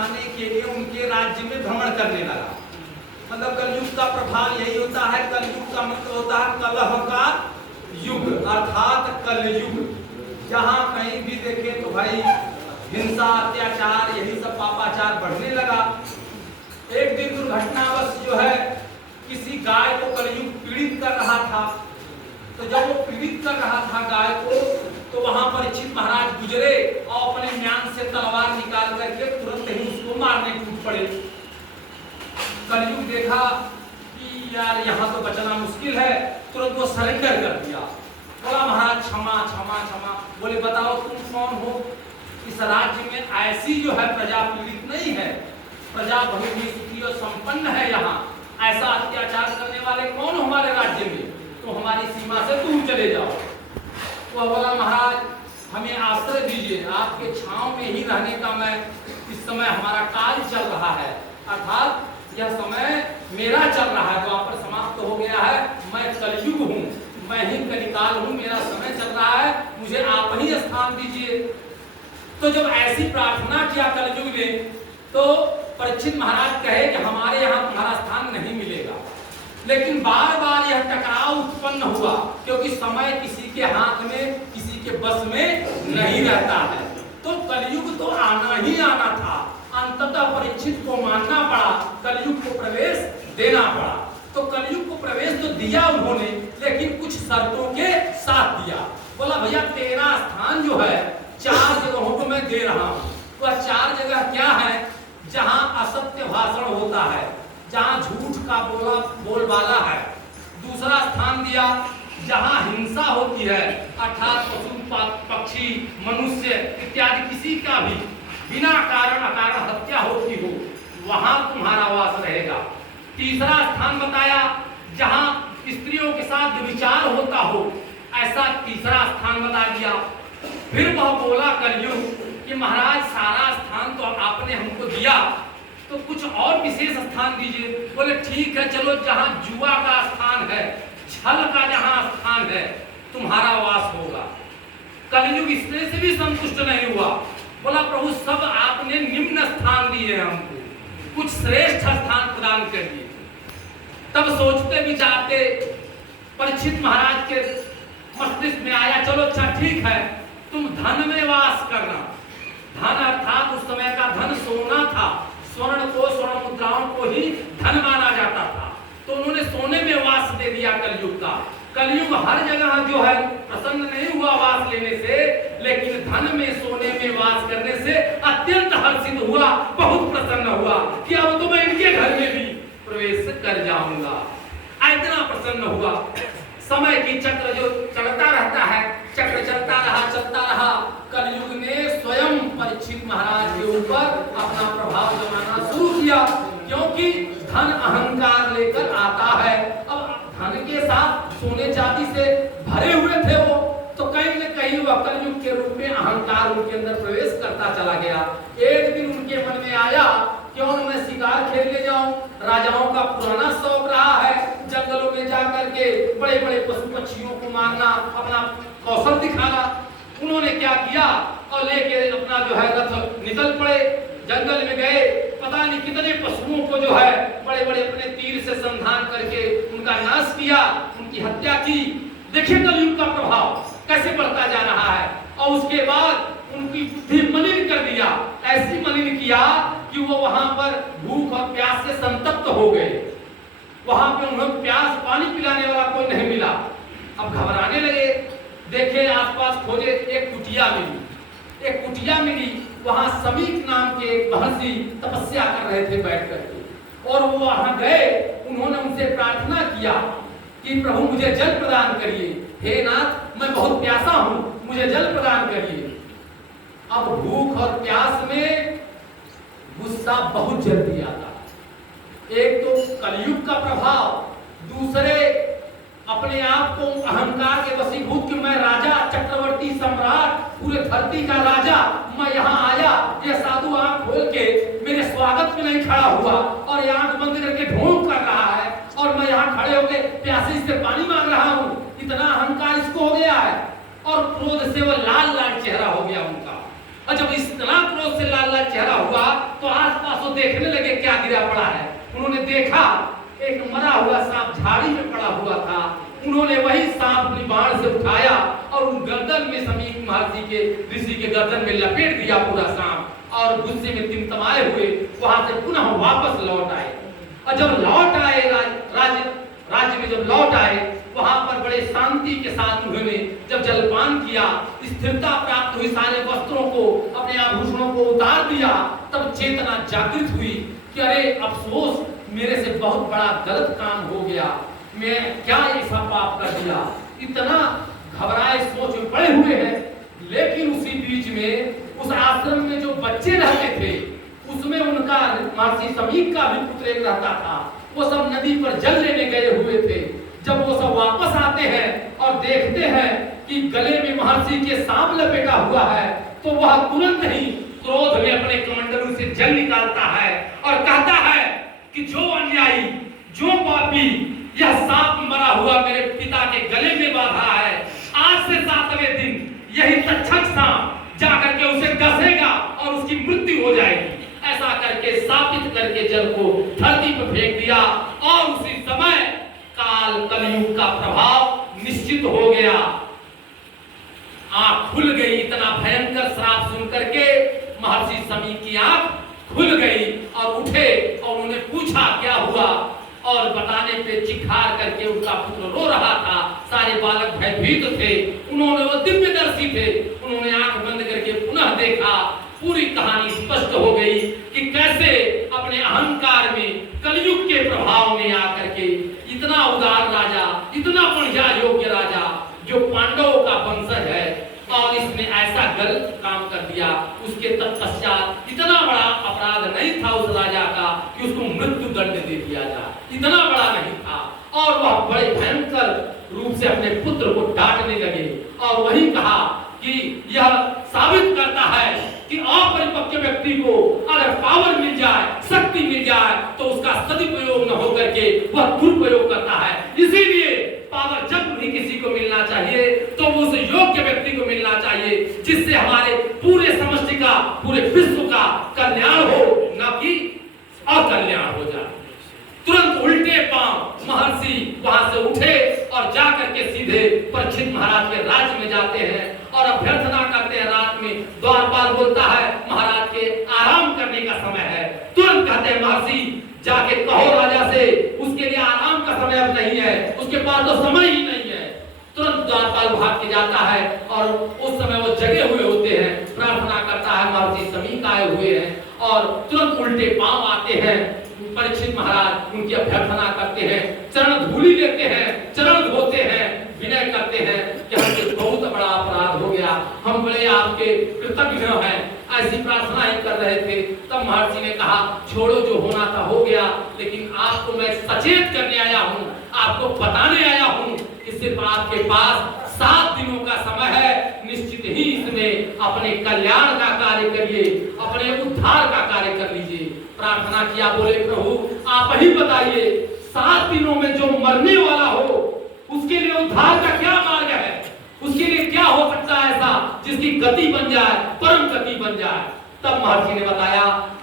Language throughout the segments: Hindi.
बसाने के लिए उनके राज्य में भ्रमण करने लगा। मतलब कलयुग का प्रभाव यही होता है। कलयुग का मतलब होता है कलह का युग, अर्थात कलयुग। जहां कहीं भी देखे तो भाई हिंसा, अत्याचार, यही सब पापाचार बढ़ने लगा। एक दिन दुर्घटनावश जो है किसी गाय को कलयुग पीड़ित कर रहा था। तो जब वो पीड़ित कर रहा था गाय को, तो वहां परीक्षित महाराज गुजरे और अपने म्यान से तलवार निकाल करके तुरंत ही उसको मारने टूट पड़े। कलयुग देखा कि यार यहाँ तो बचना मुश्किल है, तुरंत वो सरेंडर कर दिया। बोला महाराज क्षमा क्षमा क्षमा। बोले बताओ तुम कौन हो? इस राज्य में ऐसी जो है प्रजा पीड़ित नहीं है, प्रजा बहुत ही सुखी और संपन्न है। यहाँ ऐसा अत्याचार करने वाले कौन हो हमारे राज्य में? तो हमारी सीमा से दूर चले जाओ। वो बोला महाराज हमें आश्रय दीजिए, आपके छांव में ही रहने का मैं इस समय हमारा काल चल रहा है, अर्थात यह समय मेरा चल रहा है, द्वापर समाप्त हो गया है, मैं कलयुग हूँ, मैं ही कलिकाल हूँ, मेरा समय चल रहा है, मुझे आप ही स्थान दीजिए। तो जब ऐसी प्रार्थना किया कलयुग ने, तो परीक्षित महाराज कहे कि हमारे यहाँ तुम्हारा स्थान नहीं मिलेगा। लेकिन बार बार यह टकराव उत्पन्न हुआ, क्योंकि समय किसी के हाथ में, किसी के बस में नहीं रहता है। तो कलयुग तो आना ही आना था। अंततः परीक्षित को मानना पड़ा, कलयुग को प्रवेश देना पड़ा। तो कलयुग को प्रवेश तो दिया उन्होंने, लेकिन कुछ शर्तों के साथ दिया। बोला भैया तेरा स्थान जो है 4 जगहों को मैं दे रहा हूँ। वह 4 जगह क्या है? जहाँ असत्य भाषण होता है, जहाँ झूठ का बोलबाला है। दूसरा स्थान दिया जहाँ हिंसा होती है, अर्थात पशु पक्षी मनुष्य इत्यादि किसी का भी बिना कारण अकारण हत्या होती हो, वहां तुम्हारा वास रहेगा। तीसरा स्थान बताया जहां स्त्रियों के साथ विचार होता हो, ऐसा तीसरा स्थान बता दिया। फिर वह बोला कलयुग कि महाराज सारा स्थान तो आपने हमको दिया, तो कुछ और विशेष स्थान दीजिए। बोले ठीक है चलो, जहां जुआ का स्थान है, छल का जहां स्थान है, तुम्हारा वास होगा। कलयुग इसमें से भी संतुष्ट नहीं हुआ। बोला प्रभु सब आपने निम्न स्थान दिए हमको, कुछ श्रेष्ठ स्थान प्रदान करिए। तब सोचते विचारते परीक्षित महाराज के मस्तिष्क में आया, चलो अच्छा ठीक है, तुम धन में वास करना। धन अर्थात उस समय का धन सोना था, स्वर्ण को, स्वर्ण मुद्राओं को ही धन माना जाता था। तो उन्होंने सोने में वास दे दिया कलयुग का। कलयुग हर जगह जो है प्रसन्न नहीं हुआ वास लेने से, लेकिन धन में, सोने में वास करने से अत्यंत हर्षित हुआ, बहुत प्रसन्न हुआ कि अब तो मैं इनके घर में भी प्रवेश कर जाऊंगा। इतना प्रसन्न हुआ। समय की चक्र जो चलता रहता है, चक्र चलता रहा। कलयुग ने स्वयं परीक्षित महाराज के ऊपर अपना प्रभाव जमाना शुरू किया, क्योंकि धन अहंकार लेकर आता है। अब धन के साथ सोने चांदी से भरे हुए थे वो, तो कहीं न कहीं वह कलयुग के रूप में अहंकार उनके अंदर प्रवेश करता चला गया। एक दिन उनके मन में आया, क्यों न मैं शिकार खेलने जाऊं। राजाओं का पुराना शौक रहा है जंगलों में जाकर के बड़े बड़े पशु पक्षियों को मारना, अपना कौशल दिखाना। उन्होंने क्या किया, और लेके अपना जो है रथ निकल पड़े, जंगल में गए। पता नहीं कितने पशुओं को जो है बड़े बड़े अपने तीर से संधान करके उनका नाश किया, उनकी हत्या की। देखिए कलयुग का प्रभाव कैसे बढ़ता जा रहा है। और उसके बाद उनकी बुद्धि मलिन कर दिया, ऐसी मलिन किया कि वो वहां पर भूख और प्यास से संतप्त हो गए। वहां पे उन्हें प्यास पानी पिलाने वाला कोई नहीं मिला। अब घबराने लगे, देखे आसपास खोजे, एक कुटिया मिली। वहां समीक नाम के एक महर्षि तपस्या कर रहे थे बैठ करके, और वो वहां गए। उन्होंने उनसे प्रार्थना किया कि प्रभु मुझे जल प्रदान करिए, हे नाथ मैं बहुत प्यासा हूं, मुझे जल प्रदान करिए। अब भूख और प्यास में गुस्सा बहुत जल्दी आता। एक तो कलयुग का प्रभाव, दूसरे अपने आप को अहंकार के वशीभूत कि मैं राजा, चक्रवर्ती, सम्राट, पूरे धरती का राजा, मैं यहाँ आया। यह साधु आंख खोल के मेरे स्वागत में नहीं खड़ा हुआ और ये आंख बंद करके ढोंग कर रहा है, और मैं यहाँ खड़े होकर प्यासे से पानी मांग रहा हूँ। इतना अहंकार इसको हो गया है, और क्रोध से वो लाल लाल चेहरा हो गया उनका। और जब इतना क्रोध से लाल लाल चेहरा हुआ, तो आज गिरा पड़ा है। उन्होंने देखा एक मरा हुआ सांप झाड़ी में पड़ा हुआ था। उन्होंने वही सांप अपनी बाण से उठाया और उन गर्दन में समीप महर्षि के ऋषि के गर्दन में लपेट दिया पूरा सांप, और गुस्से में तिमतमाए हुए वहां से पुनः वापस लौट आए। और जब लौट आए राज्य में जब लौट आए, वहां पर बड़े शांति के साथ उन्होंने जब जलपान किया, स्थिरता प्राप्त हुई, सारे वस्त्रों को, अपने आभूषणों को उतार दिया, तब चेतना जागृत हुई कि अरे अफसोस, मेरे से बहुत बड़ा गलत काम हो गया, मैं क्या ऐसा पाप कर दिया। इतना घबराए सोच में पड़े हुए हैं। लेकिन उसी बीच में उस आश्रम में जो बच्चे रहते थे, उसमें उनका महर्षि समीक का भी पुत्र एक रहता था। वो सब नदी पर जल लेने गए हुए थे। जब वो सब वापस आते हैं और देखते हैं कि गले में महर्षि के सांप लपेटा हुआ है, तो वह तुरंत ही क्रोध में अपने कमंडलू से जल निकालता है और कहता है कि जो अन्यायी, जो पापी यह सांप मरा हुआ मेरे पिता के गले में बांधा है, आज से 7वें दिन यही तक्षक सांप जाकर के उसे डसेगा और उसकी मृत्यु हो जाएगी। ऐसा करके स्थापित करके जल को धरती पर फेंक दिया, और उसी समय काल कलयुग का प्रभाव निश्चित हो गया। आंख खुल गई। इतना भयंकर श्राप सुन करके महर्षि समी की आंख खुल गई और उठे, और उन्होंने पूछा क्या हुआ, और बताने पे चिखार करके उनका पुत्र रो रहा था। सारे बालक भयभीत थे। उन्होंने, वो दिव्यदर्शी थे, उन्होंने आंख बंद करके पुनः देखा। पूरी कहानी स्पष्ट हो गई कि कैसे अपने अहंकार में, कलयुग के प्रभाव में आकर के इतना उदार राजा, इतना बढ़िया योग्य राजा जो पांडवों का वंशज है, और इसने ऐसा गलत काम कर दिया। उसके तत्पश्चात इतना बड़ा अपराध नहीं था उस राजा का कि उसको मृत्यु दंड दे दिया जाए, इतना बड़ा नहीं था। और वह बड़े भयंकर रूप से अपने पुत्र को डांटने लगे, और वही कहा कि यह साबित करता है कि अपरिपक्व व्यक्ति को अगर पावर मिल जाए, शक्ति मिल जाए, तो उसका सदुपयोग न होकर के वह दुरुपयोग करता है। इसीलिए पावर जब भी किसी को मिलना चाहिए तो उस योग्य व्यक्ति को मिलना चाहिए जिससे हमारे पूरे समष्टि का, पूरे विश्व का कल्याण हो, न कि अकल्याण हो जाए। तुरंत उल्टे पांव महर्षि वहां से उठे और जाकर के सीधे परीक्षित महाराज के राज्य में जाते हैं और अभ्यर्थना करते हैं। रात में द्वारपाल बोलता है महाराज के आराम करने का समय है। तुरंत कहते हैं महर्षि जाके कहो राजा से, उसके लिए आराम का समय अब नहीं है, उसके पास तो समय ही नहीं है। तुरंत द्वारपाल भाग के जाता है और उस समय वो जगे हुए होते हैं, प्रार्थना करता है, महर्षि समीक आए हुए हैं, और तुरंत उल्टे पांव आते हैं। परीक्षित महाराज उनकी अभ्यर्थना करते हैं, चरण धूलि लेते हैं, चरण धोते हैं, विनय करते हैं कि हमसे बहुत बड़ा अपराध हो गया, हम बड़े आपके कृतज्ञ हैं। ऐसी प्रार्थना ही कर रहे थे, तब महर्षि ने कहा छोड़ो, जो होना था हो गया, लेकिन आपको मैं सचेत करने आया हूँ, आपको बताने आया हूँ कि सिर्फ आपके पास 7 दिनों का समय है। निश्चित ही इसमें अपने कल्याण का कार्य करिए, अपने उद्धार का कार्य कर लीजिए। प्रार्थना किया, बोले प्रभु आप ही बताइए, 7 दिनों में जो मरने वाला हो उसके लिए उद्धार का क्या मार्ग है, उसके लिए क्या हो सकता है ऐसा जिसकी गति बन जाए, परम गति बन जाए। तब महर्षि ने बताया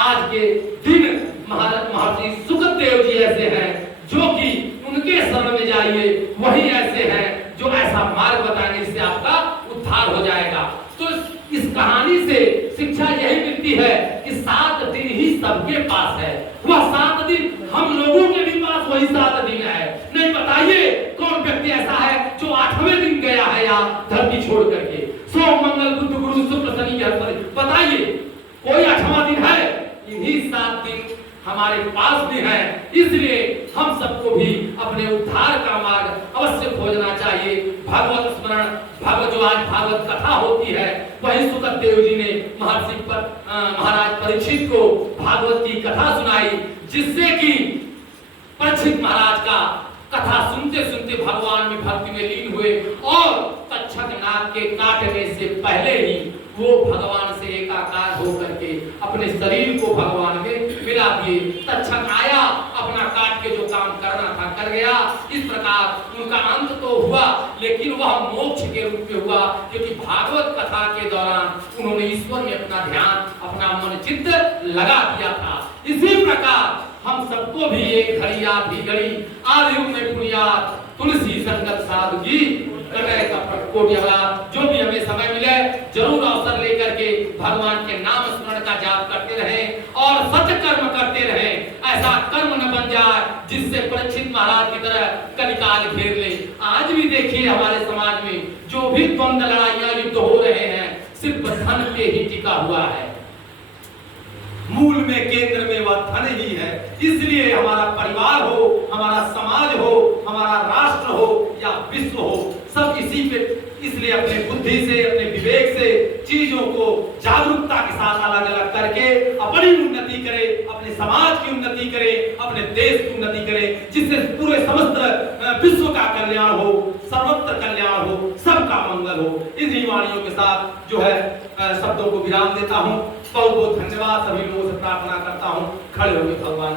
आज के दिन महर्षि सुखदेव जी ऐसे हैं जो कि उनके शरण में जाइए, वही ऐसे हैं जो ऐसा मार्ग बताएंगे जिससे आपका उद्धार हो जाएगा। तो इस कहानी से शिक्षा यही मिलती है कि 7 दिन ही सबके पास है। वह 7 दिन हम लोगों के भी पास वही 7 दिन है। नहीं बताइए कौन व्यक्ति ऐसा है जो 8वें दिन गया है या धरती छोड़ करके, सोम मंगल बुध गुरु शुक्र शनि बताइए कोई 8वां दिन है? इन्हीं 7 दिन हमारे पास भी है। इसलिए हम सबको भी अपने उद्धार का मार्ग अवश्य खोजना चाहिए। भागवत स्मरण, भागवत जो आज भागवत कथा होती है, वही सुखदेव जी ने महर्षि महाराज परीक्षित को भागवत की कथा सुनाई, जिससे कि परीक्षित महाराज का कथा सुनते सुनते भगवान में भक्ति में लीन हुए, और तक्षक नाग के काटने से पहले ही वो भगवान से एकाकार होकर के अपने शरीर को भगवान में मिला दिए। तक्षक आया, अपना काट के जो काम करना था कर गया। इस प्रकार उनका अंत तो हुआ, लेकिन वह मोक्ष के रूप में हुआ, क्योंकि भागवत कथा के दौरान उन्होंने ईश्वर में अपना ध्यान, अपना मन चित्त लगा दिया था। इसी प्रकार हम सबको भी एक घड़ी आधी घड़ी आदि में पुनियात तुलसी संगत साधुगी कटे का कोटि अवराध। जो भी हमें समय मिले जरूर अवसर लेकर के भगवान के नाम स्मरण का जाप करते रहें और सत्य कर्म करते रहें। ऐसा कर्म न बन जाए जिससे परीक्षित महाराज की तरह कलिकाल घेर ले। आज भी देखिए हमारे समाज में जो भी द्वंद्व लड़ाइयां युद्ध हो रहे हैं सिर्फ धन पे ही टिका हुआ है। मूल में केंद्र में वह धन ही है। इसलिए हमारा परिवार हो, हमारा समाज हो, हमारा राष्ट्र हो या विश्व हो, सब इसी पे। इसलिए अपने बुद्धि से, अपने विवेक से चीजों को जागरूकता के साथ अलग अलग करके अपनी उन्नति करे, अपने समाज की उन्नति करे, अपने देश की उन्नति करे, जिससे पूरे समस्त विश्व का कल्याण हो, सर्वत्र कल्याण हो, सबका मंगल हो। इन्हीं वाणियों के साथ जो है शब्दों को विराम देता हूँ। बहुत बहुत धन्यवाद। सभी लोगों से प्रार्थना करता हूँ खड़े होकर भगवान